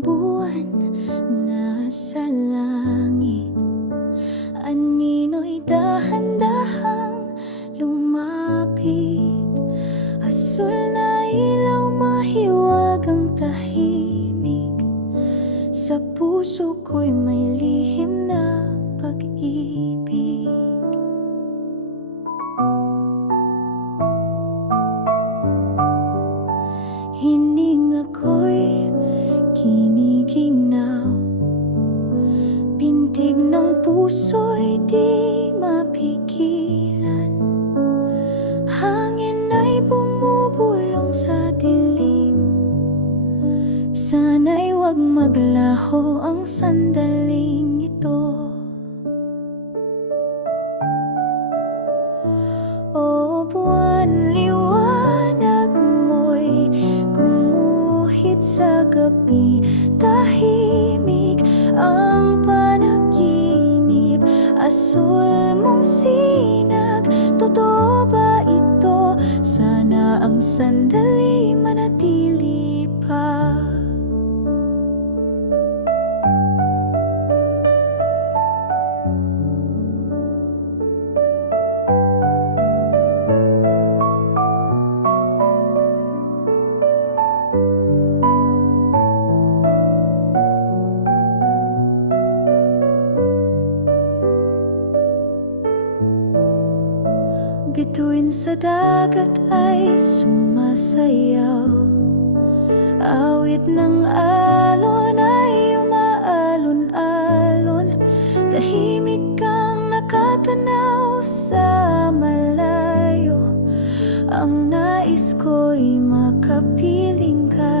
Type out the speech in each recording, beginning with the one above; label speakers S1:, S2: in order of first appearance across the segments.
S1: ang buwan nasa langit. Anino'y dahan-dahang lumapit. Asul na ilaw mahiwagang tahimik. Sa puso ko'y may puso'y di mapigilan. Hangin ay bumubulong sa dilim. Sana'y wag maglaho ang sandaling ito. O buwan, liwanag mo'y gumuhit sa gabi. Tahimik ang panaginip Asul mong sinag, totoo ba ito? Sana ang sandali manatili Bituin sa dagat ay sumasayaw Awit ng alon ay umaalon-alon. Tahimik kang nakatanaw sa malayo. Ang nais ko'y makapiling ka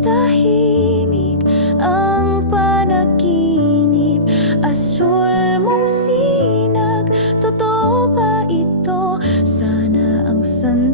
S1: Tahimik ang panaginip Asul mong sinag Totoo ba ito? Sana ang sanay